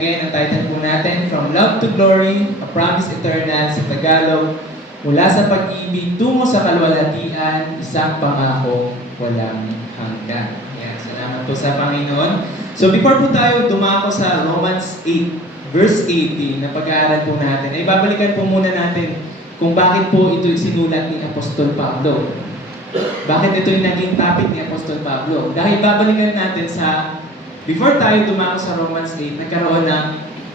Ngayon, ang title po natin, From Love to Glory, A Promise Eternal sa Tagalog, mula sa pag-ibig tungo sa kalwalhatian, isang pangako walang hanggan. Yan, salamat po sa Panginoon. So before po tayo dumako sa Romans 8, verse 18 na pag-aaral po natin, ay babalikan po muna natin kung bakit po ito sinulat ni Apostol Pablo. Bakit ito yung naging topic ni Apostol Pablo? Dahil babalikan natin sa before tayo dumako sa Romans 8, nagkaroon ng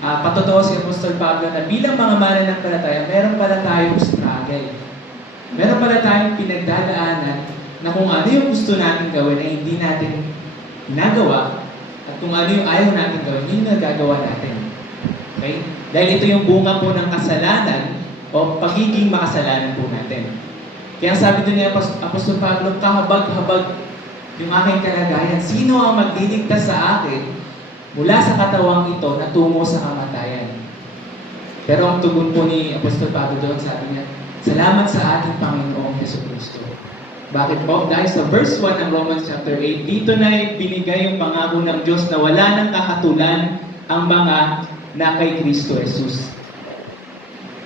patotoo si Apostol Pablo na bilang mga mananampalataya, meron pala tayong struggle. Meron pala tayong pinagdadaanan na kung ano yung gusto natin gawin ay hindi natin ginagawa at kung ano yung ayaw natin gawin, yun yung nagagawa natin. Okay? Dahil ito yung bunga po ng kasalanan o pagiging makasalanan po natin. Kaya sabi doon ni Apostol Pablo, kahabag-habag yung aking kalagayan. Sino ang magliligtas sa akin mula sa katawang ito na tungo sa kamatayan? Pero ang tugon po ni Apostol Pablo doon, sabi niya, salamat sa ating Panginoong Jesucristo. Bakit po? Dahil sa verse 1 ng Romans chapter 8, dito na binigay yung pangako ng Diyos na wala nang kahatulan ang mga na kay Kristo Jesus.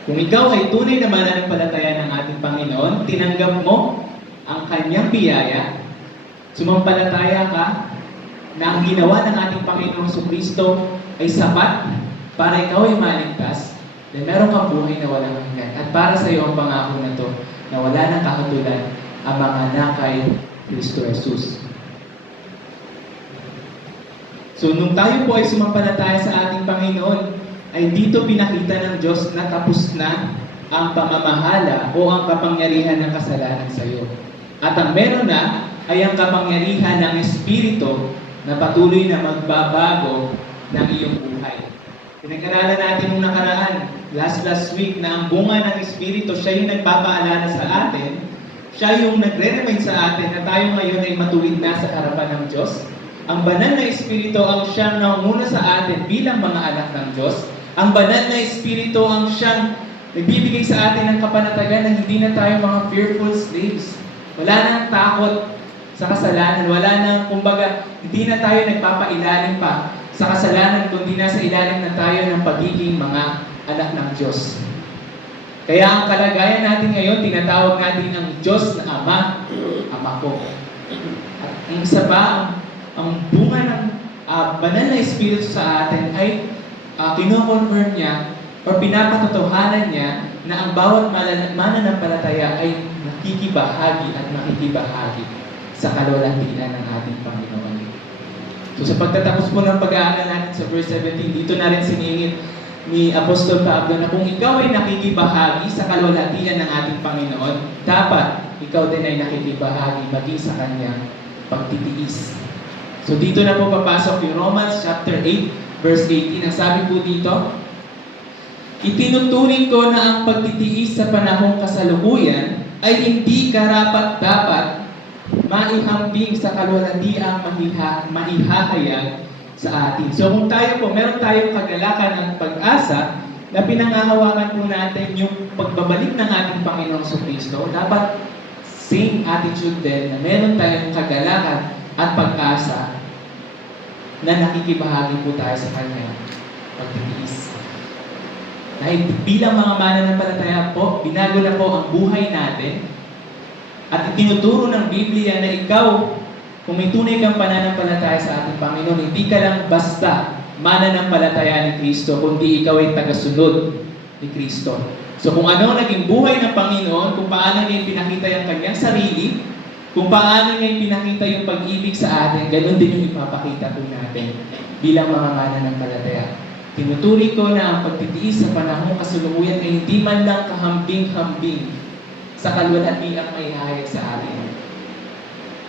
Kung ikaw ay tunay na mananampalataya ng ating Panginoon, tinanggap mo ang kanyang biyaya, sumampalataya ka na ang ginawa ng ating Panginoong Jesucristo ay sapat para ikaw ay maligtas, then meron kang buhay na walang hanggan. At para sa iyo ang pangako na to, na wala nang kahatulan ang mga nakay Kristo Jesus. So, nung tayo po ay sumampalataya sa ating Panginoon, ay dito pinakita ng Diyos na tapos na ang pamamahala o ang kapangyarihan ng kasalanan sa iyo. At ang meron na ay ang kapangyarihan ng Espiritu na patuloy na magbabago ng iyong buhay. Pinag-aralan natin nung nakaraan, last week, na ang bunga ng Espiritu, siya yung nagpapaalala sa atin, siya yung nagre-remind sa atin na tayo ngayon ay matuwid na sa harapan ng Diyos. Ang banal na Espiritu ang siyang nangunguna sa atin bilang mga anak ng Diyos. Ang banal na Espiritu ang siyang nagbibigay sa atin ng kapanatagan na hindi na tayo mga fearful slaves. Wala nang takot sa kasalanan. Wala nang, kumbaga, hindi na tayo nagpapailalim pa sa kasalanan, kundi nasa ilalim na tayo ng pagiging mga anak ng Diyos. Kaya ang kalagayan natin ngayon, tinatawag natin ang Diyos na Ama, Ama ko. At ang isa pa, ang bunga ng banal na Espiritu sa atin ay kino-confirm niya o pinapatotohanan niya na ang bawat mananampalataya ay nakikibahagi at makikibahagi sa kalwalhatian ng ating Panginoon. So sa pagtatapos po ng pag-aaral natin sa verse 17, dito na rin siningit ni Apostol Pablo na kung ikaw ay nakikibahagi sa kalwalhatian ng ating Panginoon, dapat ikaw din ay nakikibahagi maging sa kanyang pagtitiis. So dito na po papasok yung Romans chapter 8, verse 18. Ang sabi po dito, itinuturing ko na ang pagtitiis sa panahong kasalukuyan ay hindi karapat-dapat maihambing sa kalwalhatiang maihahayag sa atin. So kung tayo po, meron tayong kagalakan ng pag-asa na pinangahawakan po natin yung pagbabalik ng ating Panginoong Jesucristo, dapat same attitude din na meron tayong kagalakan at pag-asa na nakikibahagi po tayo sa Kanya pagtitiis. Dahil bilang mga mananampalataya po, binago na po ang buhay natin at itinuturo ng Biblia na ikaw, kung may tunay kang pananampalataya sa ating Panginoon, hindi ka lang basta mananampalataya ni Kristo, kundi ikaw ay tagasunod ni Kristo. So kung ano naging buhay ng Panginoon, kung paano niya pinakita yung kanyang sarili, kung paano niya pinakita yung pag-ibig sa atin, ganun din yung ipapakita po natin bilang mga mananampalataya. Tinuturi ko na ang pagtitiis sa panahong kasalukuyan ay hindi man lang kahambing-hambing sa kalwalhatiang maihahayag sa atin.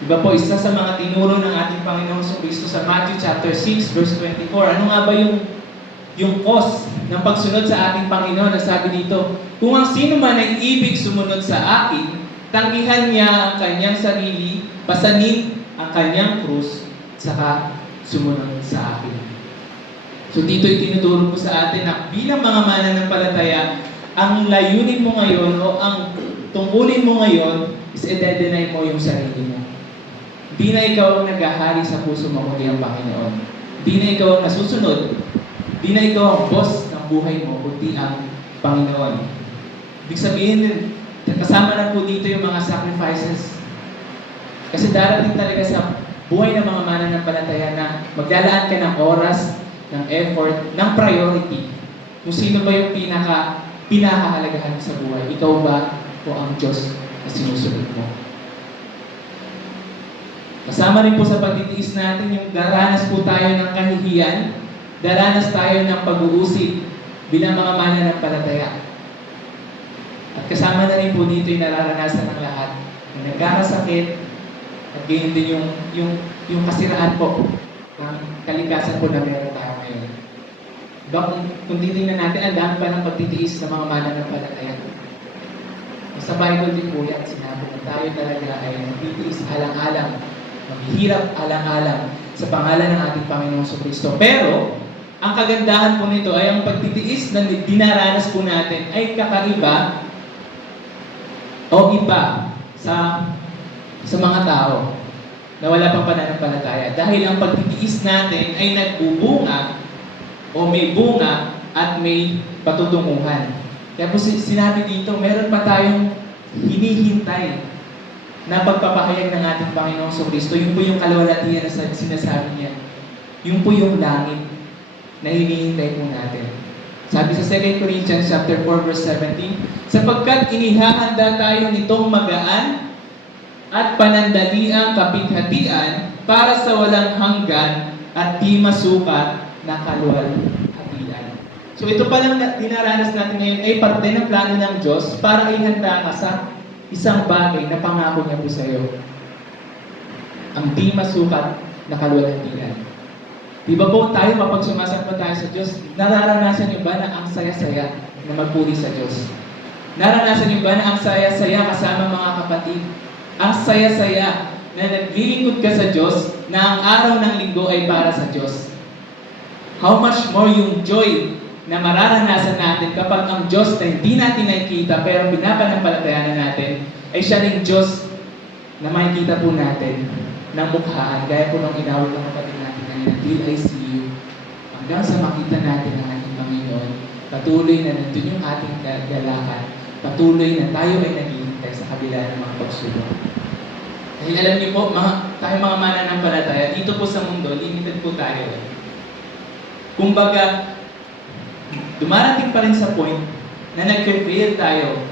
Diba po, isa sa mga tinuro ng ating Panginoong Jesucristo sa Matthew chapter 6, verse 24. Ano nga ba yung cause ng pagsunod sa ating Panginoon? Sabi dito, kung ang sino man ay ibig sumunod sa akin, tanggihan niya ang kanyang sarili, pasanin ang kanyang krus, saka sumunod sa akin. So dito itinuturo po sa atin na bilang mga mananampalataya, ang layunin mo ngayon o ang tungkulin mo ngayon is i-deny mo yung sarili mo. Hindi na ikaw ang naghahari sa puso mo kundi ang Panginoon. Hindi na ikaw ang nasusunod Di na ikaw ang boss ng buhay mo, kundi ang Panginoon. Ibig sabihin din, kasama na po dito yung mga sacrifices. Kasi darating talaga sa buhay ng mga mananampalataya na maglalaan ka ng oras, ng effort, ng priority. Kung sino ba yung pinahahalagahan sa buhay. Ikaw ba o ang Diyos na sinusunod mo? Kasama rin po sa pagtitiis natin yung daranas po tayo ng kahihiyan, daranas tayo ng pag-uusig bilang mga mananampalataya. At kasama na rin po dito yung nararanasan ng lahat na nagkakasakit at ganyan din yung kasiraan po ng kalikasan po na meron tayo ngayon. Diba, kung titingnan natin, ang dami pa ng pagtitiis sa mga mananampalataya. Sa Bible din po yan, sinabi na tayo talaga ay nagtitiis alang-alang, maghihirap alang-alang sa pangalan ng ating Panginoong Kristo. Pero, ang kagandahan po nito ay ang pagtitiis na dinaranas po natin ay kakaiba o iba sa mga tao na wala pang pananampalataya. Dahil ang pagtitiis natin ay nagbubunga o may bunga at may patutunguhan. Kaya po sinabi dito, meron pa tayong hinihintay na pagpapahayag ng ating Panginoong Kristo. Yun po yung kalwalatian na sinasabi niya. Yun po yung langit na hinihintay po natin. Sabi sa 2 Corinthians chapter 4 verse 17, sapagkat inihahanda tayo nitong magaan at panandaliang kapighatian para sa walang hanggan at di masukat na kaluwalhatian. So ito palang dinaranas natin ngayon ay parte ng plano ng Diyos para ihanda ka sa isang bagay na pangako niya po sa iyo. Ang di masukat na kaluwalhatian. Di ba po tayo kapag sumasamba tayo sa Diyos, nararanasan niyo ba na ang saya-saya na magpuri sa Diyos? Naranasan niyo ba na ang saya-saya kasama mga kapatid? Ang saya-saya na naglilingkod ka sa Diyos na ang araw ng linggo ay para sa Diyos? How much more yung joy na mararanasan natin kapag ang Diyos na hindi natin nakikita pero pinapanampalatayanan natin ay siya ring Diyos na makikita po natin ng mukhaan. Gaya po ng inawit ng kapatid natin kanina, till I see you. Hanggang sa makita natin ang ating Panginoon, patuloy na nandun yung ating galakan. Patuloy na tayo ay naghihintay sa kabila ng mga pagsubok. Dahil alam niyo po, tayo mga mananampalataya, dito po sa mundo, limited po tayo. Kumbaga, dumarating pa rin sa point na nag-fail tayo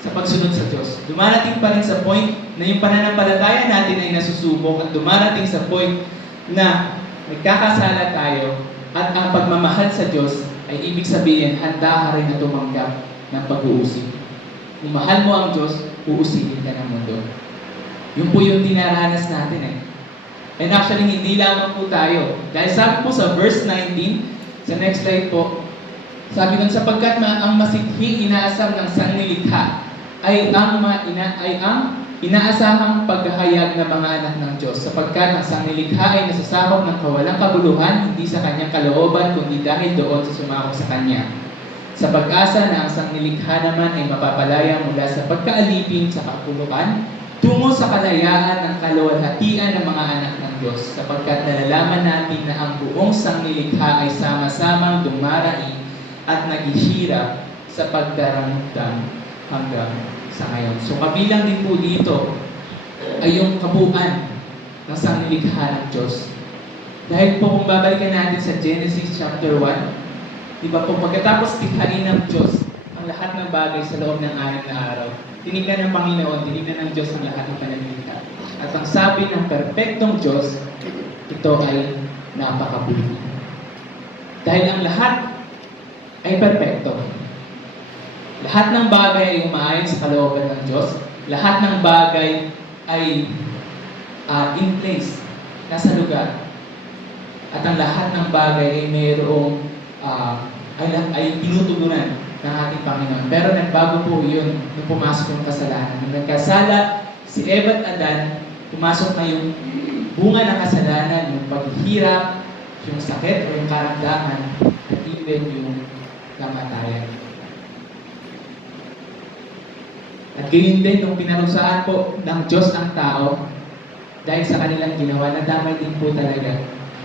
sa pagsunod sa Diyos. Dumarating pa rin sa point na yung pananampalataya natin ay nasusubok at dumarating sa point na nagkakasala tayo at ang pagmamahal sa Diyos ay ibig sabihin, handa ka rin na tumanggap ng pag-uusig. Kung mahal mo ang Diyos, uusigin ka ng mundo. Yun po yung dinaranas natin eh. And actually, hindi lamang po tayo. Dahil sabi po sa verse 19, sa next slide po, sabi doon, sapagkat ang masighing inaasam ng sanglilikha ay ang inaasahang paghahayag ng mga anak ng Diyos. Sapagkat ang sanglilikha ay nasasakop ng kawalang kabuluhan, hindi sa kanyang kalooban, kundi dahil doon sa sumakop sa kanya. Sa pag-asa na ang sanglilikha naman ay mapapalaya mula sa pagkaalipin sa kapulukan, tungo sa kalayaan ng kaluwalhatian ng mga anak ng Diyos, sapagkat nalalaman natin na ang buong sanglilikha ay sama-samang dumaraing at naghihirap sa pagdaramdam hanggang sa ngayon. So kabilang din po dito ay yung kabuuan ng sanglilikha ng Diyos. Dahil po kung babalikan natin sa Genesis chapter 1, di ba po pagkatapos tikhain ng Diyos ang lahat ng bagay sa loob ng 6 na araw, tinignan ng Panginoon, tinignan ng Diyos ang lahat ng pananalita. At ang sabi ng perpektong Diyos, ito ay napakabuti. Dahil ang lahat ay perpekto. Lahat ng bagay ay umaayon sa kalooban ng Diyos. Lahat ng bagay ay in place, nasa lugar. At ang lahat ng bagay ay mayroong ay tinutugunan ng ating Panginoon. Pero nagbago po yun nung pumasok yung kasalanan. Nung nagkasala, si Eva at Adan, pumasok na yung bunga ng kasalanan, yung paghihirap, yung sakit o yung karamdaman, at even yung kamatayan. At gayon din nung pinarusahan po ng Diyos ang tao, dahil sa kanilang ginawa, nadamay din po talaga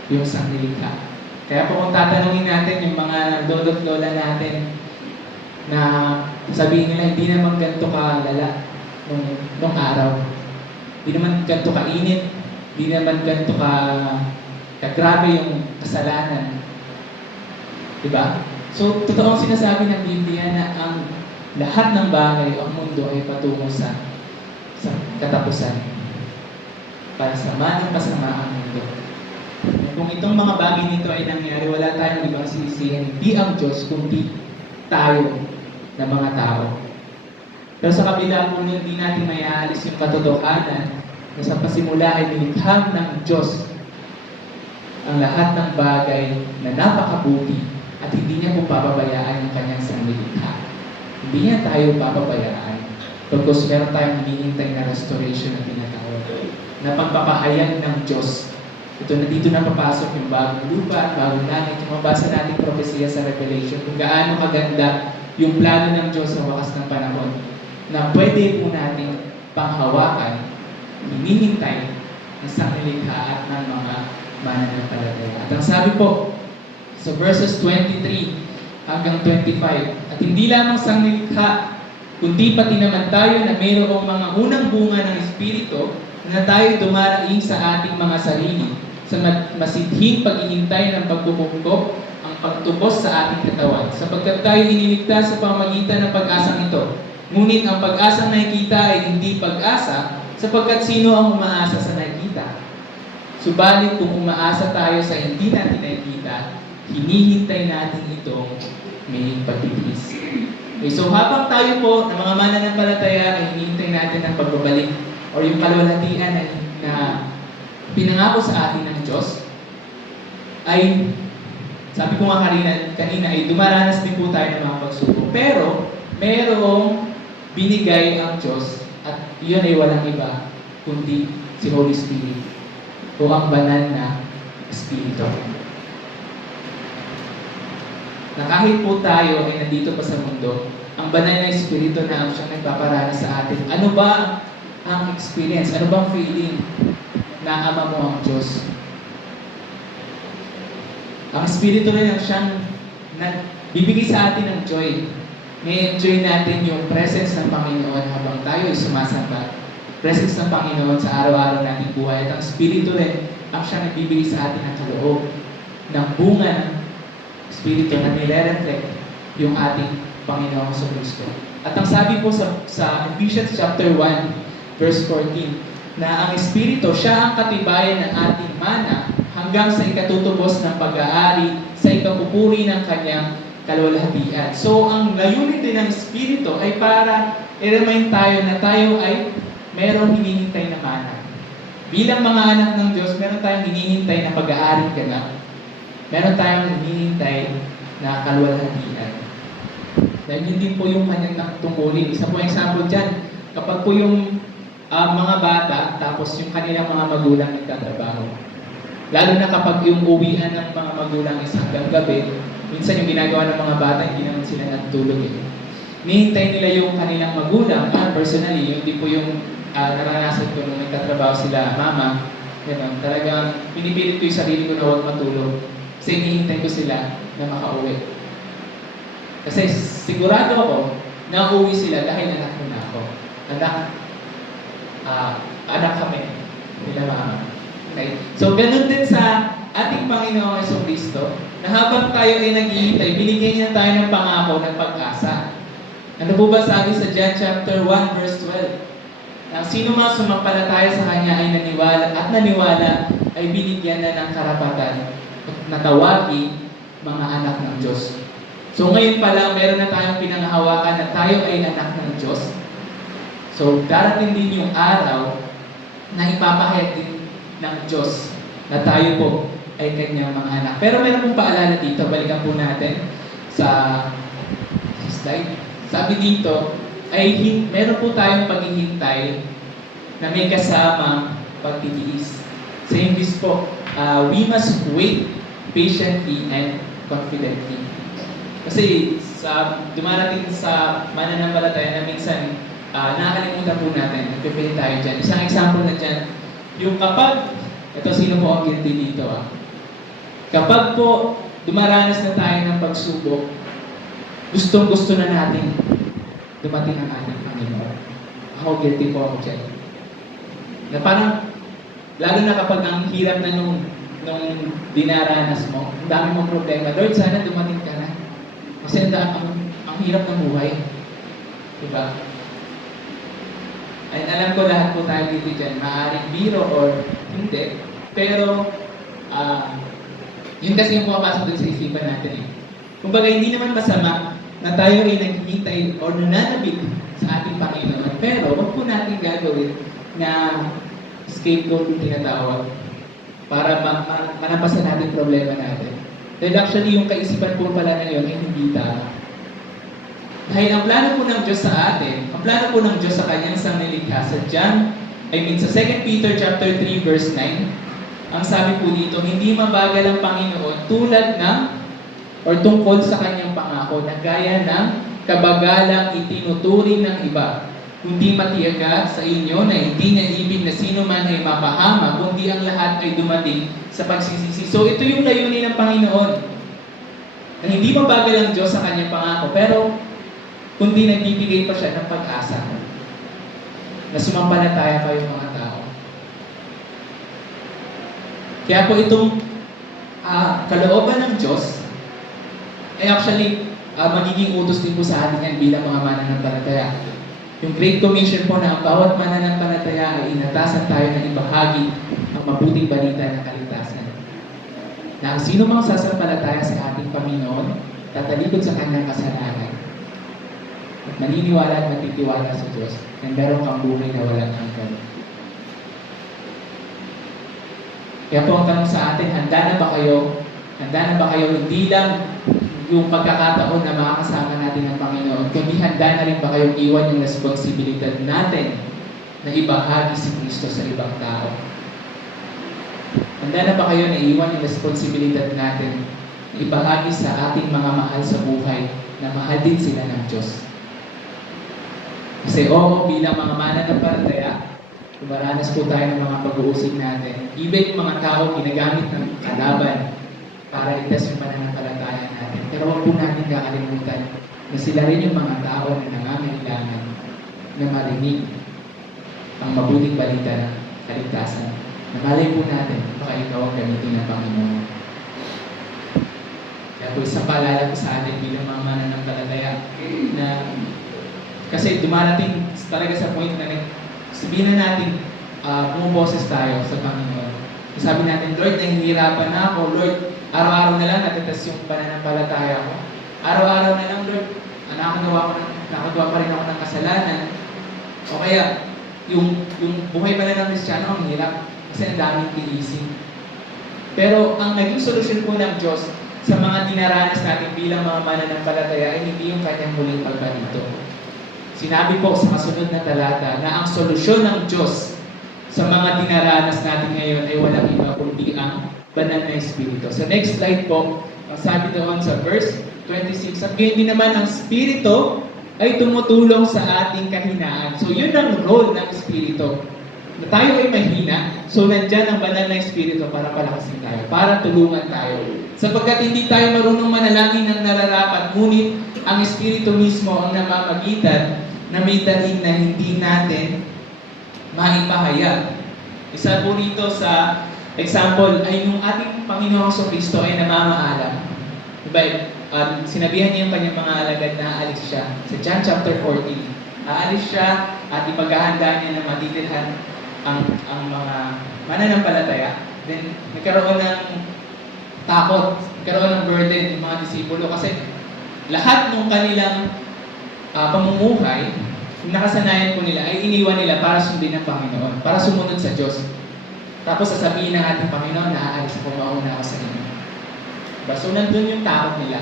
yung sanglilikha. Kaya po kung tatanungin natin yung mga lolo't lola natin na sabihin nila hindi naman ganito kalala nung araw. Hindi naman ganito kainit, hindi naman ganito kagrabe yung kasalanan. Diba? So, totoong sinasabi ng Biblia na ang lahat ng bagay o ang mundo ay patungo sa katapusan. Para sama ng kasama ang mundo. Kung itong mga bagay nito ay nangyari, wala tayong ibang sisisihan, hindi ang Diyos, kundi tayo na mga tao. Pero sa kabila po hindi natin mayaalis yung katotohanan na sa pasimula ay nilikha ng Diyos ang lahat ng bagay na napakabuti at hindi niya po papabayaan yung kanyang sanglilikha. Hindi niya tayo papabayaan. Pagkos meron tayong hinihintay na restoration na tinatawag na pagpapahayag ng Diyos. Ito na dito na papasok yung bagong lupa at bagong langit. Yung mabasa natin propesya sa Revelation kung gaano kaganda yung plano ng Diyos sa wakas ng panahon na pwede po natin panghawakan, hinihintay ng sanglilikha at ng mga mananampalataya. At ang sabi po sa verses 23 hanggang 25, at hindi lamang sanglilikha, kundi pati naman tayo na mayroong mga unang bunga ng Espiritu na tayo dumaraing sa ating mga sarili sa masidhing paghihintay ng pagpupukop ang pagtubos sa ating katawan, sapagkat tayo iniligtas sa pamamagitan ng pag-asang ito. Ngunit ang pag-asang nakikita ay hindi pag-asa, sapagkat sino ang umaasa sa nakikita? Subalit kung umaasa tayo sa hindi natin nakikita, hinihintay natin itong may pagtitiis. Okay, so habang tayo po ng mga mananampalataya ay hinihintay natin ang pagbabalik o yung kalwalhatian na pinangako sa atin ng Diyos, ay sabi ko nga kanina ay dumaranas din po tayo ng mga pagsubok. Pero merong binigay ang Diyos at yun ay walang iba kundi si Holy Spirit o ang banal na Espiritu. Na kahit po tayo ay nandito pa sa mundo, ang banal na Espiritu na ang siyang nagpaparana sa atin. Ano ba ang experience? Ano bang feeling na ama mo ang Diyos? Ang Espiritu rin ang siyang bibigay sa atin ng joy. May-enjoy natin yung presence ng Panginoon habang tayo ay sumasamba. Presence ng Panginoon sa araw-araw nating buhay. At ang Espiritu rin ang siyang nagbibigay sa atin ng kaloob ng bunga ng Espiritu na nire-reflect yung ating Panginoon sa Kristo. At ang sabi po sa Ephesians chapter 1, verse 14, na ang Espiritu, siya ang katibayan ng ating mana hanggang sa ikatutubos ng pag-aari sa ikapupuri ng kanyang kalwalhatian. So, ang layunin din ng Espiritu ay para i-remind tayo na tayo ay merong hinihintay na mana. Bilang mga anak ng Diyos, meron tayong hinihintay na pag-aari ganap. Meron tayong hinihintay na kalwalhatian. Dahil hindi po yung kanyang tungkulin. Isa po example dyan, kapag po yung mga bata, tapos yung kanilang mga magulang nagtatrabaho. Lalo na kapag yung uwian ng mga magulang is hanggang gabi, minsan yung ginagawa ng mga bata, hindi naman sila natutulog eh. Nihintay nila yung kanilang magulang, personally, yung di po yung naranasan ko nung nagtatrabaho sila, mama, gano'n, talagang pinipilit ko yung sarili ko na huwag matulog. Kasi hinihintay ko sila na makauwi. Kasi sigurado ako na uuwi sila dahil anak mo na ako. Anak kami nila mama. Okay? So, ganun din sa ating Panginoong Jesucristo, na habang tayo ay naghihintay, binigyan niya tayo ng pangako ng pag-asa. Ano po ba sabi sa John chapter 1, verse 12? Na sino man sumampalataya sa Kanya ay naniwala ay binigyan na ng karapatan na tawagin mga anak ng Diyos. So ngayon pa lang, meron na tayong pinanghahawakan na tayo ay anak ng Diyos. So darating din yung araw na ipapahayag din ng Diyos na tayo po ay kanyang mga anak. Pero meron pong paalala dito, balikan po natin sa slide. Sabi dito, ay meron po tayong paghihintay na may kasama pagtitiis. Sa English po, we must wait patiently and confidently. Kasi dumarating sa mananampalataya na minsan nakakalimutan po natin, nagpipili tayo dyan. Isang example na dyan, yung kapag, ito sino po ang guilty dito Kapag po dumaranas na tayo ng pagsubok, gustong-gusto na natin dumating ang ating Panginoon. Ako, guilty po ako dyan. Na parang, lalo na kapag ang hirap na nung dinaranas mo, ang dami mong problema, Lord, sana dumating ka na. Kasi ang hirap ng buhay. Diba? Ay, alam ko lahat po tayo dito dyan, maaaring biro or hindi. Pero, yun kasi yung pumapasok dun sa isipan natin eh. Kumbaga, hindi naman masama na tayo ay naghihintay or nananabig sa ating Panginoon. Pero, wag po natin gagawin na scapegoat yung tinatawag para manapasan natin problema natin. Dahil actually, yung kaisipan po pala na yun ay hindi tama. Dahil ang plano po ng Diyos sa atin, ang plano po ng Diyos sa kanyang sanglilikha sa sa 2 Peter chapter 3 verse 9, ang sabi po dito, hindi mabagal ang Panginoon tulad ng or tungkol sa kanyang pangako na gaya ng kabagalang itinuturing ng iba, kundi matiyaga sa inyo na hindi niya ibig na sino man ay mapahama, kundi ang lahat ay dumating sa pagsisisi. So ito yung layunin ng Panginoon. Na hindi mabagal ang Diyos sa kanyang pangako, pero kundi nagbibigay pa siya ng pag-asa na sumampalataya pa yung mga tao. Kaya po itong kalooban ng Diyos ay actually magiging utos din po sa atin yan bilang mga mananampalataya. Yung Great Commission po na ang bawat mananampalataya ay inatasan tayo na ibahagi ang mabuting balita ng kaligtasan. Na ang sino mang sasampalataya sa ating Panginoon, tatalikod sa kanyang kasalanan. At maniniwala at matitiwala sa Diyos na meron kang buhay na walang hanggan. Kaya po ang tanong sa atin, handa na ba kayo? Handa na ba kayo hindi lang yung pagkakataon na makakasama natin ang Panginoon, kundi handa na rin ba kayong iwan yung responsibilidad natin na ibahagi si Kristo sa ibang tao? Handa na ba kayo na iwan yung responsibilidad natin na ibahagi sa ating mga mahal sa buhay na mahal din sila ng Diyos? Kasi bilang mga mananampalataya, dumaranas po tayo ng mga pag-uusig natin. Even yung mga tao ginagamit ng kalaban para i-test yung pananampalataya natin. Pero huwag po natin kakalimutan na sila rin yung mga tao na nangangailangan na marinig ang mabuting balita ng kaligtasan. Na malay po natin, baka ikaw ang gamitin ng Panginoon. Kaya po isang paalala po sa atin bilang mga mananampalataya na kasi dumarating talaga sa point na sabihin na natin, bumuboses tayo sa Panginoon. Sabi natin, Lord, nahihirapan na ako. Lord, araw-araw na lang natitas yung pananampalataya ko. Araw-araw na lang, Lord, nakagawa pa rin ako ng kasalanan. O kaya, yung buhay pala ng Kristiyano, ang hirap. Kasi ang daming tiisin. Pero ang naging solusyon po ng Diyos sa mga dinaranas natin bilang mga mananampalataya ay hindi yung kanyang muling pagbarito. Sinabi po sa kasunod na talata na ang solusyon ng Diyos sa mga dinaranas natin ngayon ay walang iba kundi ang banal na Espiritu. Sa next slide po, ang sabi doon sa verse 26, at gayon din naman ang Espiritu ay tumutulong sa ating kahinaan. So yun ang role ng Espiritu. Na tayo ay mahina, so nandyan ang banal na Espiritu para palakasin tayo, para tulungan tayo. Sapagkat hindi tayo marunong manalangin ng nararapat, ngunit ang Espiritu mismo ang namamagitan na may dalhin na hindi natin maipahayag. Isa po rito sa example ay yung ating Panginoong Kristo ay namamaalam. Diba? Sinabihan niya yung kanyang mga alagad na aalis siya. Sa John chapter 14, aalis siya at ipaghahanda niya na matitirhan ang mga mananampalataya. Then, nagkaroon ng takot, nagkaroon ng burden yung mga disipulo kasi lahat ng kanilang pamumuhay, yung nakasanayan po nila, ay iniwan nila para sundin ang Panginoon, para sumunod sa Diyos. Tapos sasabihin ng ating Panginoon na aalis ako, mauna ako sa inyo. So, nandun yung takot nila.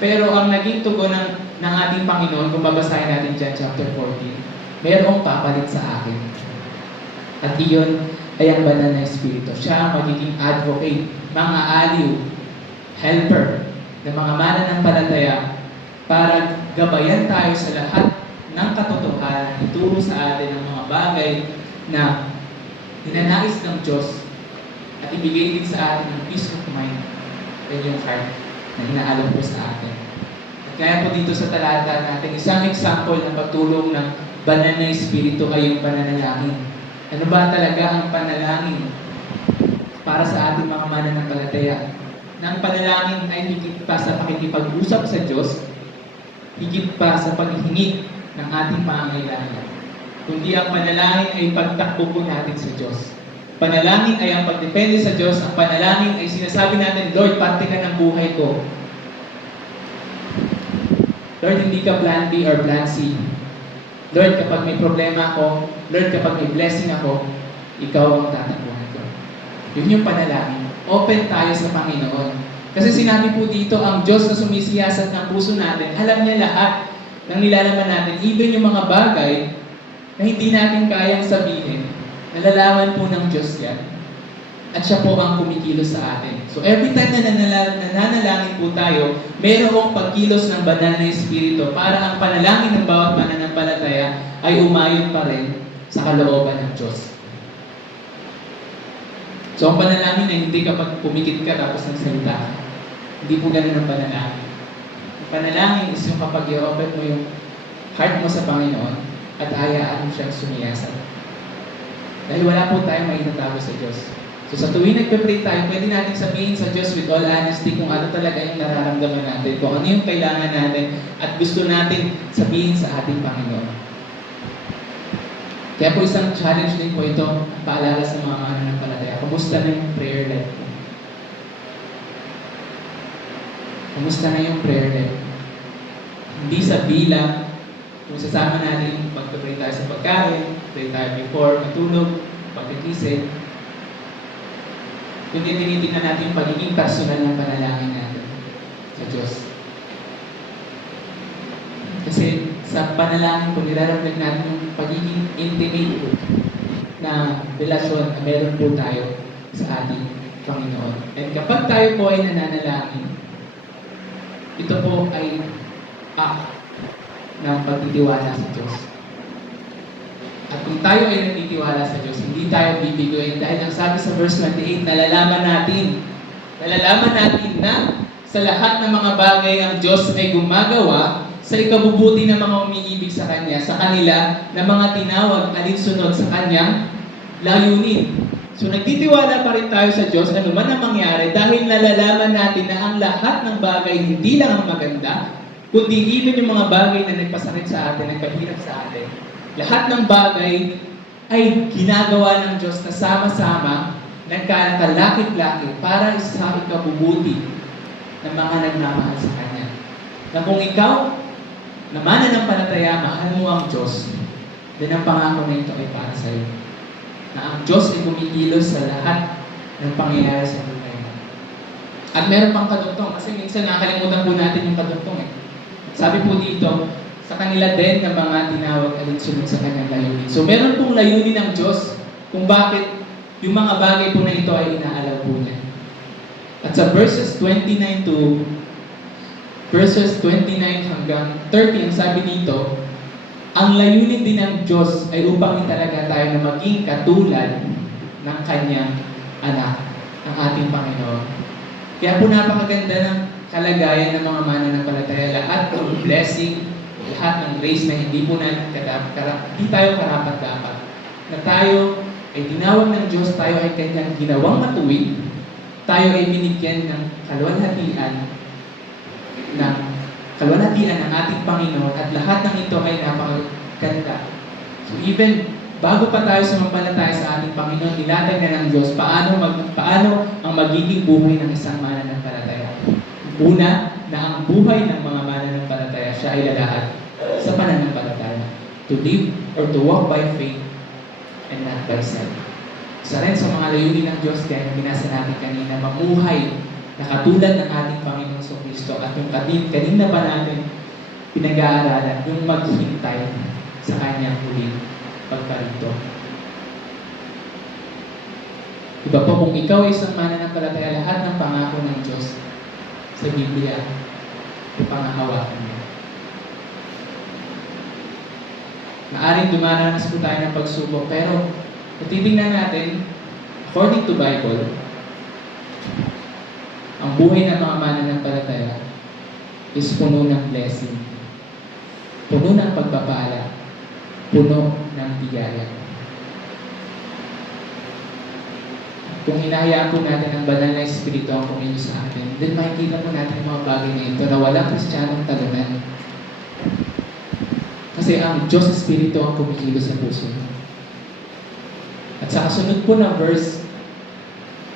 Pero ang naging tugon ng ating Panginoon, kung babasahin natin John chapter 14, mayroong papalit sa akin. At iyon ay ang banal na Espiritu. Siya ang magiging advocate, mga aliw, helper, ng mga mananampalataya para gabayan tayo sa lahat ng katotohanan, ituro sa atin ang mga bagay na ninanais ng Diyos at ibigay din sa atin ng peace of mind Yan yung heart na inaalok po sa atin. At kaya po dito sa talata natin, isang example ng pagtulong ng banal na Espiritu ay yung pananalangin. Ano ba talaga ang panalangin para sa ating mga mananampalataya? Na ang panalangin ay higit pa sa pakikipag-usap sa Diyos, higit pa sa paghihingi ng ating pangangailangan. Kundi ang panalangin ay pagtakbo po natin sa Diyos. Panalangin ay ang pagdepende sa Diyos. Ang panalangin ay sinasabi natin, Lord, parte ka ng buhay ko. Lord, hindi ka plan B or plan C. Lord, kapag may problema ako, Lord, kapag may blessing ako, ikaw ang tatakbuhan ko. Yun yung panalangin. Open tayo sa Panginoon. Kasi sinabi po dito, ang Diyos na sumisiyasat ng puso natin, alam niya lahat ng nilalaman natin, even yung mga bagay na hindi natin kayang sabihin, nalalaman po ng Diyos yan. At siya po ang kumikilos sa atin. So every time na nananalangin po tayo, mayroong pagkilos ng banal na Espiritu para ang panalangin ng bawat mananampalataya ay umayon pa rin sa kalooban ng Diyos. So ang panalangin ay hindi kapag pumikit ka tapos nagsalita ka. Hindi po ganun ang panalangin. Ang panalangin is yung kapag i-open mo yung heart mo sa Panginoon at hayaan mo siyang sumiyasat. Dahil wala po tayong mainatago sa Diyos. So sa tuwing nagpe-pray tayo, pwede natin sabihin sa Diyos with all honesty kung ano talaga yung nararamdaman natin, kung ano yung kailangan natin at gusto natin sabihin sa ating Panginoon. Kaya po isang challenge din po ito, paalala sa mga mananampalataya. Kumusta na yung prayer life mo? Kumusta na yung prayer life mo? Hindi sa bilang, kung sasama natin yung pag-pray tayo sa pagkain, pray tayo before matulog, pagkikising, kundi tinitingnan natin yung pagiging personal ng panalangin natin sa Diyos. Kasi sa panalangin po, niraramdag natin yung pagiging intimate na relasyon na meron po tayo sa ating Panginoon. And kapag tayo po ay nananalangin, ito po ay act ng pagtitiwala sa Diyos. At kung tayo ay nagtitiwala sa Diyos, hindi tayo bibiguin dahil ang sabi sa verse 28, nalalaman natin na sa lahat ng mga bagay ang Diyos ay gumagawa sa ikabubuti ng mga umiibig sa Kanya, sa kanila na mga tinawag alinsunod sa Kanyang layunin. So nagtitiwala pa rin tayo sa Diyos ano man ang mangyari dahil nalalaman natin na ang lahat ng bagay hindi lang ang maganda, kundi even yung mga bagay na nagpasakit sa atin, nagpahirap sa atin. Lahat ng bagay ay ginagawa ng Diyos na sama-sama, nagkalakit-lakit para sa ikabubuti ng mga nagmamahal sa Kanya. Na kung ikaw, na mananampalataya, mahal mo ang Diyos, then ang pangako na ito ay para sa iyo. Na ang Diyos ay kumikilos sa lahat ng pangyayari sa buhay mo. At meron pang kadugtong, kasi minsan nakakalimutan po natin yung kadugtong eh. Sabi po dito, sa kanila din ng mga tinawag alinsunod sa Kanyang layunin. So meron pong layunin ng Diyos kung bakit yung mga bagay po na ito ay inaalaw po niya. At sa verses 29 hanggang 30, ang sabi dito, ang layunin din ng Diyos ay upang italaga tayo na maging katulad ng Kanyang anak, ang ating Panginoon. Kaya po napakaganda ng kalagayan ng mga mananampalataya. Lahat ng blessing, lahat ng grace na hindi po natin hindi tayo karapat-dapat. Na tayo ay tinawag ng Diyos, tayo ay Kanyang ginawang matuwid, tayo ay binigyan ng kalwalhatian ng ating Panginoon at lahat ng ito ay napakaganda. So even bago pa tayo sumampalataya sa ating Panginoon, nilatag na ng Diyos paano ang magiging buhay ng isang mananampalataya. Una, na ang buhay ng mga mananampalataya siya ay lalahad sa pananampalataya. To live or to walk by faith and not by sight. Isa rin sa mga layunin ng Diyos kaya binasa natin kanina, mamuhay na katulad ng ating Panginoong Kristo at yung kanina pa natin pinag-aaralan, yung maghintay sa Kanyang huling pagparito. Iba po kung ikaw ay isang mananampalataya, lahat ng pangako ng Diyos sa Biblia, ipangahawakan mo. Maaring dumaranas po tayo ng pagsubok, pero kung titingnan natin, according to Bible, ang buhay ng mga mananampalataya is puno ng blessing, puno ng pagpapala, puno ng biyaya. Kung hinahayaan po natin ang banal na Espiritu ang kumilos sa atin, then makikita po natin ang mga bagay na ito na walang Kristiyanong talunan. Kasi ang Diyos Espiritu ang kumikilos sa puso. At sa kasunod po na verse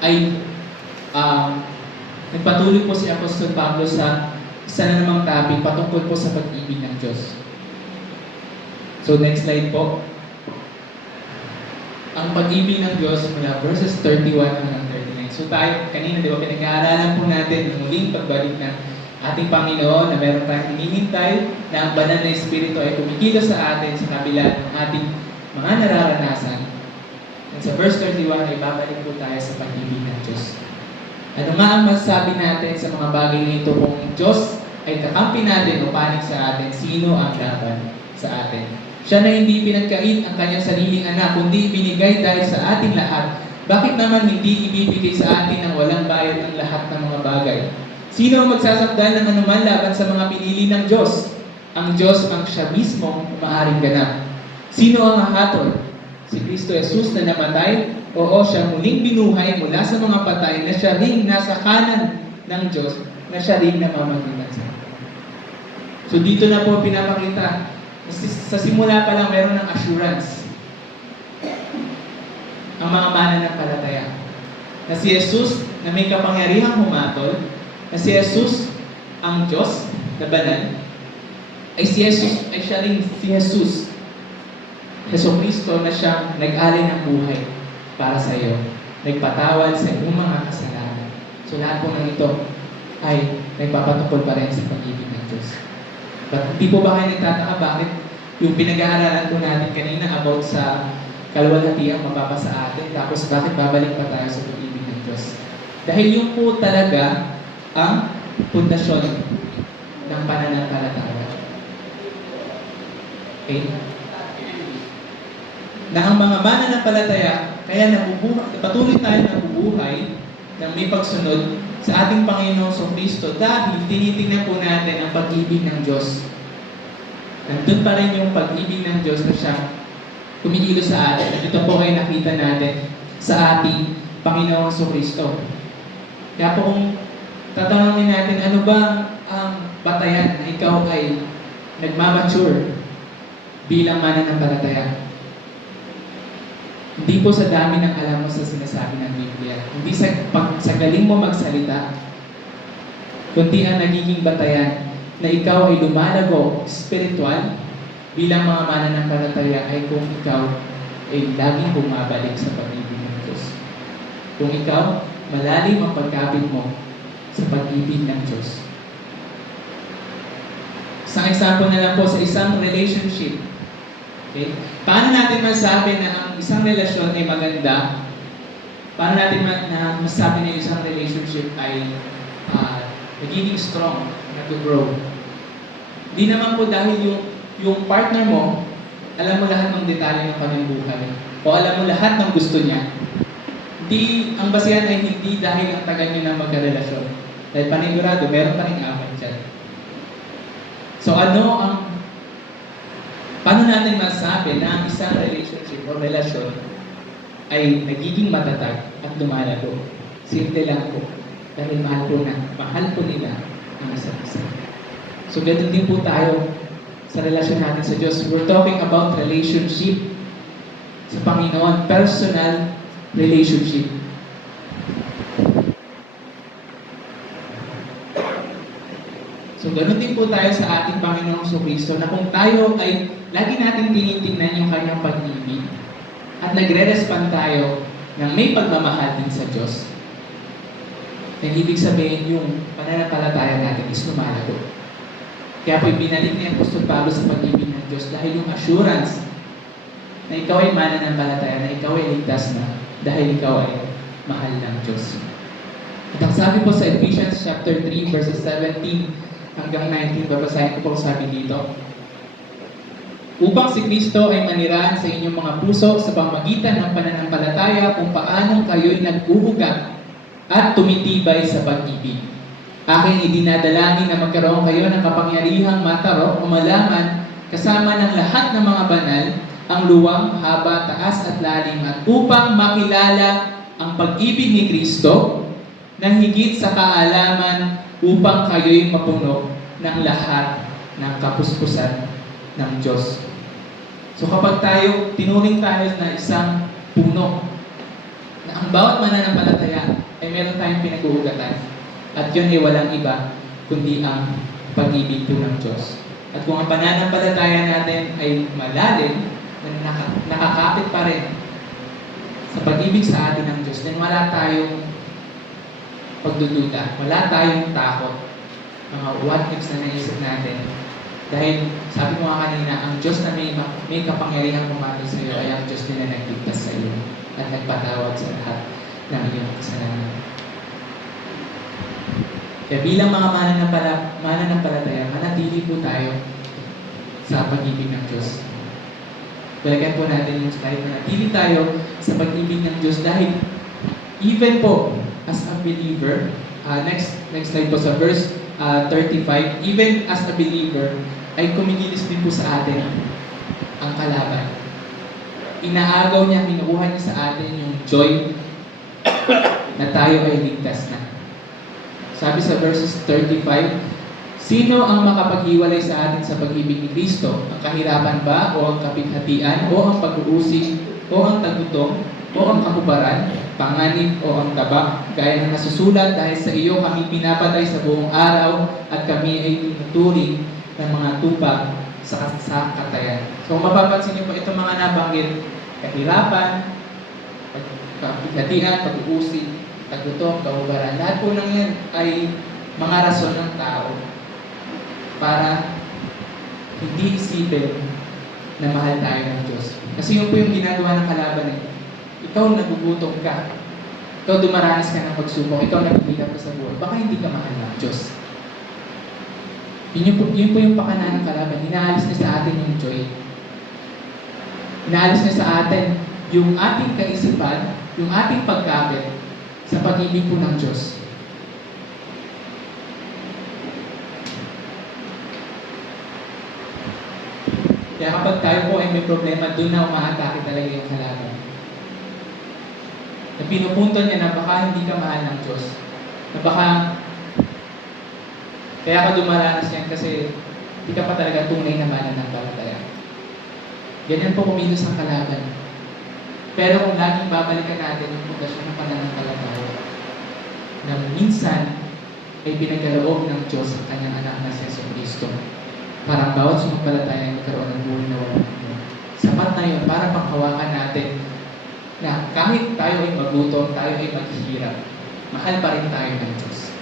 ay nagpatuloy po si Apostol Pablo sa isa na namang topic patungkol po sa pag-ibig ng Diyos. So next slide po. Ang pag-ibig ng Diyos mula verses 31 hanggang 39. So tayo, kanina di ba pinag-aaralan po natin ang muling pagbalik ng ating Panginoon na meron tayong hinihintay na ang banal na Espiritu ay kumikilos sa atin sa kabila ng ating mga nararanasan. At sa verse 31 ay babalik po tayo sa pag-ibig ng Diyos. Ano nga ang masasabi natin sa mga bagay na ito kung ang Diyos ay kakampi natin o panig sa atin, sino ang laban sa atin? Siya na hindi pinagkait ang kanyang sariling anak, kundi binigay dahil sa ating lahat. Bakit naman hindi ibibigay sa atin ng walang bayad ang lahat ng mga bagay? Sino ang magsasakdal ng anuman laban sa mga pinili ng Diyos? Ang Diyos ang siya mismo maaaring ganap. Sino ang hahatol? Si Kristo Jesus na namatay? Oo, siya muling binuhay mula sa mga patay na siya ring nasa kanan ng Diyos na siya ring namamagitan sa atin. So dito na po pinapakita. Sa simula pa lang meron ng assurance ang mga mananampalataya na si Jesus na may kapangyarihang humatol, na si Jesus ang Diyos na banal, ay si Jesus ay siya rin si Jesus Jesucristo na siyang nag-alay ng buhay para sa iyo, nagpatawad sa iyong mga kasalanan. So lahat po ng ito ay nagpapatungkol pa rin sa pag-ibig ng Diyos. But hindi po ba kayo nagtataka bakit yung pinag-aaralan po natin kanina about sa kalwalhatiang mapapasa atin, tapos bakit babalik pa tayo sa pag-ibig ng Diyos? Dahil yung po talaga ang pundasyon ng pananampalataya. Okay? Na ang mga mananampalataya, kaya patuloy tayo nabubuhay ng may pagsunod sa ating Panginoong Kristo dahil tinitingnan po natin ang pag-ibig ng Diyos. Nandun pa rin yung pag-ibig ng Diyos na siya kumikilos sa atin. At ito po ay nakita natin sa ating Panginoong Kristo. Kaya po kung tatanungin natin, ano ba ang batayan na ikaw ay nagmamature bilang mananampalataya? Hindi po sa dami ng alam mo sa sinasabi ng Biblia. Hindi sa galing mo magsalita, kundi ang nagiging batayan na ikaw ay lumalago spiritual bilang mga mananampalataya ay kung ikaw ay laging bumabalik sa pag-ibig ng Diyos. Kung ikaw, malalim ang pagkabit mo sa pag-ibig ng Diyos. Isang example na lang po sa isang relationship. Okay? Paano natin masabi na ang isang relasyon ay maganda? Paano natin masabi na isang relationship ay nagiging strong, nag-grow? Di naman po dahil yung partner mo, alam mo lahat ng detalye ng kanyang buhay, o alam mo lahat ng gusto niya. Ang basihan ay hindi dahil ang tagal niyo na magkarelasyon. Dahil panigurado, meron pa rin away dyan. So paano natin masabi na ang isang relationship o relasyon ay nagiging matatag at lumalago? Simple lang po. Dahil mahal po nila ang isa't isa. So ganun din po tayo sa relasyon natin sa Diyos. We're talking about relationship sa Panginoon. Personal relationship. So ganun din po tayo sa ating Panginoong Kristo na kung tayo ay lagi natin tinitingnan yung kanyang pag-ibig at nagre-respond tayo ng may pagmamahal din sa Diyos, ang ibig sabihin yung pananampalataya natin is lumalago. Kaya po ibinalik ni Apostol Pablo sa pag-ibig ng Diyos dahil yung assurance na ikaw ay mananampalataya, na ikaw ay ligtas na dahil ikaw ay mahal ng Diyos. At ang sabi po sa Ephesians chapter 3 verses 17 hanggang 19, babasahin ko po sabi dito. Upang si Kristo ay manirahan sa inyong mga puso sa pamamagitan ng pananampalataya kung paanong kayo'y nag-uugat at tumitibay sa pag-ibig. Aking idinadalangin na magkaroon kayo ng kapangyarihang matarok o malaman kasama ng lahat ng mga banal ang luwang, haba, taas at lalim at upang makilala ang pag-ibig ni Kristo na higit sa kaalaman upang kayo'y mapuno ng lahat ng kapuspusan ng Diyos. So kapag tinuring tayo na isang puno, na ang bawat mananampalataya ay meron tayong pinag-uugatan. At yun ay walang iba kundi ang pag-ibig po ng Diyos. At kung ang pananampalataya natin ay malalim, na nakakapit pa rin sa pag-ibig sa atin ng Diyos, then wala tayong pagdududa, wala tayong takot, mga what ifs na naisip natin. Dahil sabi ko nga kanina, ang Diyos na may kapangyarihang pumatol sa iyo ay ang Diyos din na nagligtas sa iyo at nagpatawad sa lahat ng iyong kasalanan. Kaya bilang mga mananampalataya, manatili po tayo sa pag-ibig ng Diyos. Balikan po natin yung slide, manatili tayo sa pag-ibig ng Diyos dahil even po as a believer, next slide po sa verse 35, even as a believer, ay kumikilos din po sa atin ang kalaban. Inaagaw niya, kinukuha niya sa atin yung joy na tayo ay ligtas na. Sabi sa verses 35, sino ang makapaghiwalay sa atin sa pag-ibig ni Kristo? Ang kahirapan ba o ang kapighatian o ang pag-uusig o ang tagutom o ang kahubaran, panganib o ang taba? Gaya ng nasusulat, dahil sa iyo kami pinapatay sa buong araw at kami ay tinuturing ng mga tupag sa katayan. So mapapansin niyo po itong mga nabanggit, kahirapan, kapighatian, pag-uusig, tagutom, kahubaran. Lahat po ng yan ay mga rason ng tao para hindi isipin na mahal tayo ng Diyos. Kasi yun po yung ginagawa ng kalaban. Ikaw nagugutom ka. Ikaw dumaranas ka ng pagsubok. Ikaw nagbibigay ka sa buhay. Baka hindi ka mahal ng Diyos. Yun po yung pakana ng kalaban. Inaalis niya sa atin yung joy. Inaalis niya sa atin yung ating kaisipan, yung ating pagkapit sa pag-ibig po ng Diyos. Kaya kapag tayo po ay may problema, doon na umaatake talaga yung kalaban. Na pinupunto niya na baka hindi ka mahal ng Diyos. Na baka kaya ka dumaranas yan kasi hindi ka pa talaga tunay na mananampalataya. Ganyan po kumilos ang kalaban. Pero kung laging babalikan natin yung pundasyon ng pananampalataya, na minsan ay pinagkaloob ng Diyos ang kanyang anak na si Yesu Cristo. Para bawat sumampalataya ay magkaroon ng buhay na walang hanggan. Sapat na yun para panghawakan natin na kahit tayo ay magutom, tayo ay maghihirap, mahal pa rin tayo ng Diyos.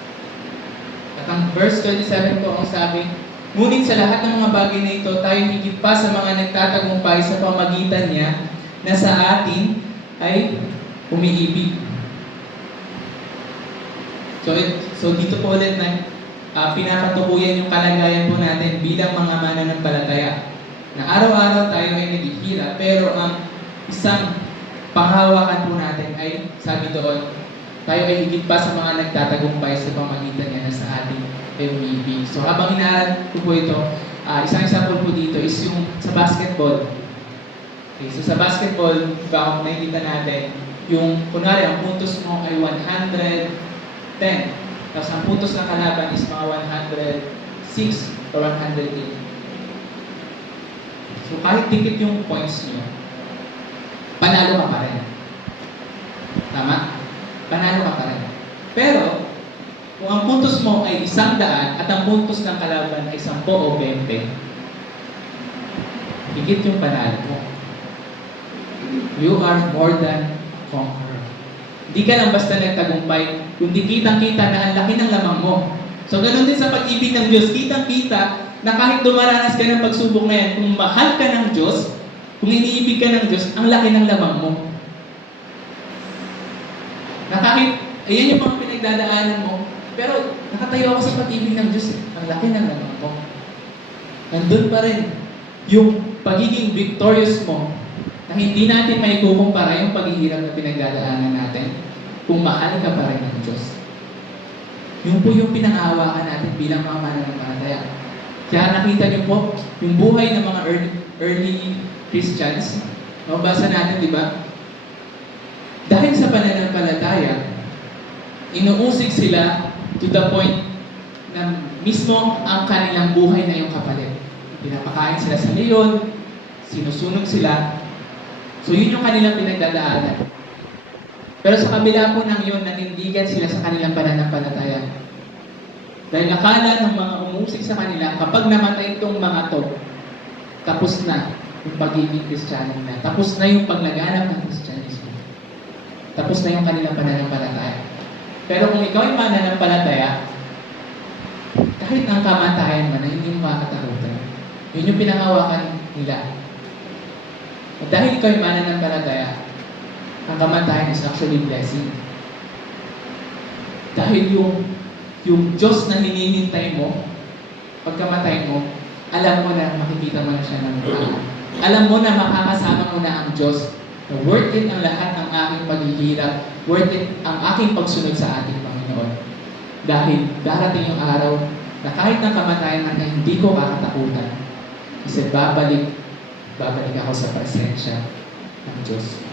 At ang verse 27 po ang sabi, ngunit sa lahat ng mga bagay na ito, tayo higit pa sa mga nagtatagumpay sa pamagitan niya na sa atin ay umiibig. So dito po ulit na pinapatukuyan yung kalagayan po natin bilang mga mananampalataya. Na araw-araw tayo ay naghihirap, pero ang isang panghawakan po natin ay, sabi doon, tayo ay higit pa sa mga nagtatagumpay sa pamagitan niya na sa atin ay umiibig. So habang inaaral ko po ito, isang example po dito is yung sa basketball. Okay, so sa basketball, kung nakikita natin, yung kunwari ang puntos mo ay 110, tapos ang puntos ng kalaban is mga 106 or 108. So kahit dikit yung points niyo, panalo ka pa rin. Tama? Panalo ka pa rin. Pero, kung ang puntos mo ay 100 at ang puntos ng kalaban ay 10 o 20, higit yung panalo mo. You are more than a conqueror. Hindi ka lang basta nagtagumpay, kundi kitang-kita na ang laki ng lamang mo. So, ganun din sa pag-ibig ng Diyos, kitang-kita na kahit dumaranas ka ng pagsubok na yan, kung mahal ka ng Diyos, kung iniibig ka ng Diyos, ang laki ng lamang mo. Na kahit, ayan yung mga pinagdadaanan mo, pero nakatayo ako sa pag-ibig ng Diyos, ang laki ng lamang mo. Nandun pa rin yung pagiging victorious mo, na hindi natin may kukumpara yung paghihirap na pinagdadaanan natin kung mahal ka pa rin ng Diyos. Yun po yung pinangahawakan natin bilang mga mananampalataya. Kaya nakita niyo po, yung buhay ng mga early Christians, mabasa natin, di ba? Dahil sa pananampalataya, inuusig sila to the point na mismo ang kanilang buhay na yung kapalit. Pinapakain sila sa leon, sinusunog sila. So yun yung kanilang pinagdadaanan. Pero sa kabila po ng yun, nanindigan sila sa kanilang pananampalataya. Dahil akala ng mga umusig sa kanila, kapag namatay itong mga to, tapos na yung pagiging Kristiyano na. Tapos na yung paglaganap ng Kristyanismo. Tapos na yung kanilang pananampalataya. Pero kung ikaw ay mananampalataya, kahit ang kamatayan man na hindi mo makakatakutan, yun yung pinangawakan nila. At dahil ikaw ay mananampalataya, ang kamatayan is actually blessing. Dahil yung Diyos na hinihintay mo, pagkamatay mo, alam mo na makikita mo na siya ng mukha. Alam mo na makakasama mo na ang Diyos na worth it ang lahat ng aking paghihirap, worth it ang aking pagsunod sa ating Panginoon. Dahil darating yung araw na kahit ng kamatayan man na hindi ko kakatakutan, kasi babalik ako sa presensya ng Diyos.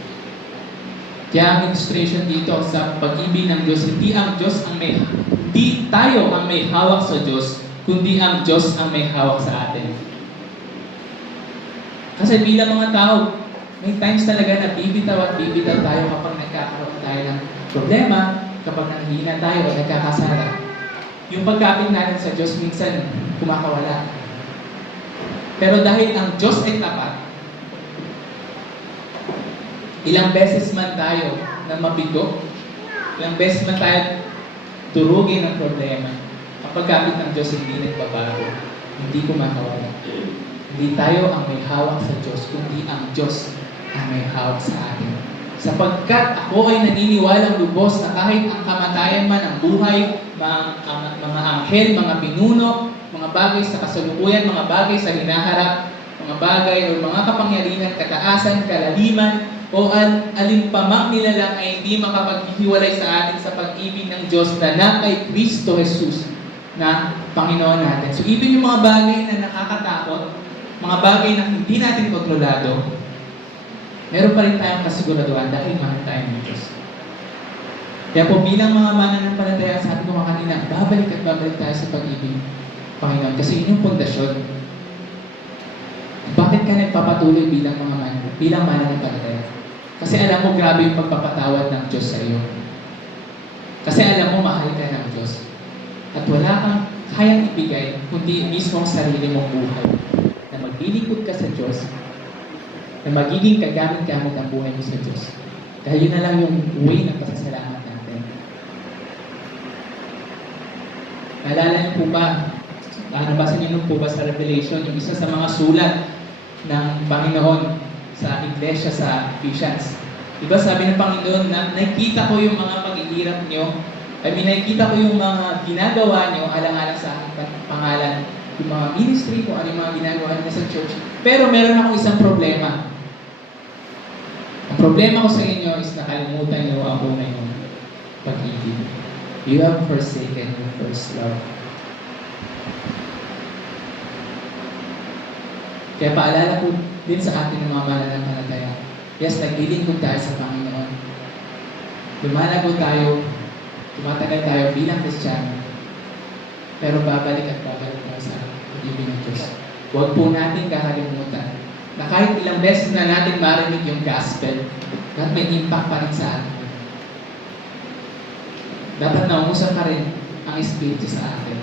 Kaya ang illustration dito sa pag-ibig ng Diyos, hindi tayo ang may hawak sa Diyos, kundi ang Diyos ang may hawak sa atin. Kasi bilang mga tao, may times talaga na bibitaw tayo kapag nagkakaroon tayo ng problema, kapag nanghihina tayo o nagkakasala. Yung pagkapit natin sa Diyos minsan kumakawala. Pero dahil ang Diyos ay tapat, ilang beses man tayo na mabigo, ilang beses man tayo durugin ng problema, ang pagkapit ng Diyos hindi nagbabago, hindi kumakawala. Hindi tayo ang may hawak sa Diyos, kundi ang Diyos ang may hawak sa atin. Sapagkat ako ay naniniwalang lubos na kahit ang kamatayan man, ang buhay, mga anghel, mga pinuno, mga bagay sa kasalukuyan, mga bagay sa hinaharap, mga bagay o mga kapangyarihan, kataasan, kalaliman, o alimpamang nilalang ay hindi makapaghihiwalay sa atin sa pag-ibig ng Diyos na kay Kristo Jesus na Panginoon natin. So even yung mga bagay na nakakatakot, mga bagay na hindi natin kontrolado, meron pa rin tayong kasiguraduhan dahil mahal tayo ng Diyos. Kaya po bilang mga mananampalataya, sabi ko kanina, babalik tayo sa pag-ibig, Panginoon. Kasi yun yung pundasyon. Bakit ka nagpapatuloy bilang mananampalataya? Kasi alam mo, grabe yung pagpapatawad ng Diyos sa iyo. Kasi alam mo, mahal ka ng Diyos. At wala kang kayang ibigay, kundi mismo ang sarili mong buhay. Na maglilingkod ka sa Diyos, na magiging kagamit-gamit ang buhay mo sa Diyos. Dahil yun na lang yung way ng pasasalamat natin. Naalala niyo po ba, nabasa niyo po ba sa Revelation, yung isa sa mga sulat ng Panginoon sa iglesia sa Ephesians. Diba sabi ng Panginoon na nakikita ko yung mga paghihirap niyo, nakikita ko yung mga ginagawa niyo alang-alang sa aking pangalan, yung mga ministry ko, ano yung mga ginagawa niyo sa church. Pero meron akong isang problema. Ang problema ko sa inyo is nakalimutan niyo ang unay mong pag-ibig. You have forsaken your first love. Kaya paalala po din sa atin ng mga mananampalataya. Yes, naglilingkod tayo sa Panginoon. Lumalago tayo, tumatagal tayo bilang Kristiyano. Pero babalik tayo sa pag-ibig ng Diyos. Huwag po natin kakalimutan na kahit ilang beses na natin marinig yung gospel, dapat may impact pa rin sa atin. Dapat naungusan pa rin ang Espiritu sa atin.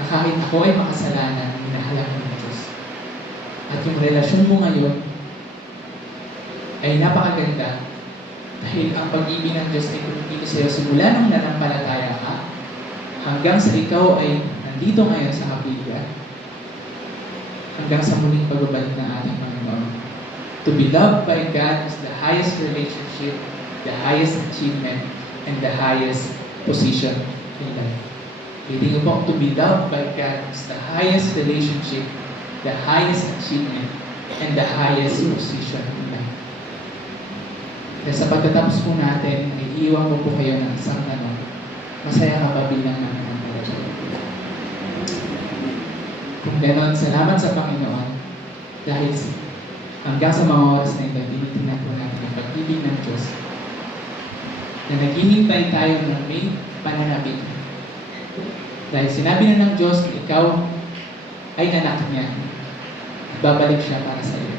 Na kahit ako ay makasalanan, hinahalak ng Diyos. At yung relasyon mo ngayon ay napakaganda dahil ang pag-ibig ng Diyos ay kumikita sa iyo simula nung nanampalataya ka hanggang sa ikaw ay nandito ngayon sa kapilya, hanggang sa muling pagbabalik ng ating Panginoon. To be loved by God is the highest relationship, the highest achievement, and the highest position in life. Hindi ko po, to be loved by God is the highest relationship, the highest achievement, and the highest position in life. Kaya sa pagkatapos po natin, iiwan ko po kayo ng isang tanong. Masaya ka ba bilang anak ng Panginoon? Kung gano'n, salamat sa Panginoon dahil hanggang sa mga oras na ito, tinitingnan po natin ang pag-ibig ng Diyos na naghihintay tayo ng may pananabik. Dahil sinabi na ng Diyos na ikaw ay anak niya, babalik siya para sa iyo.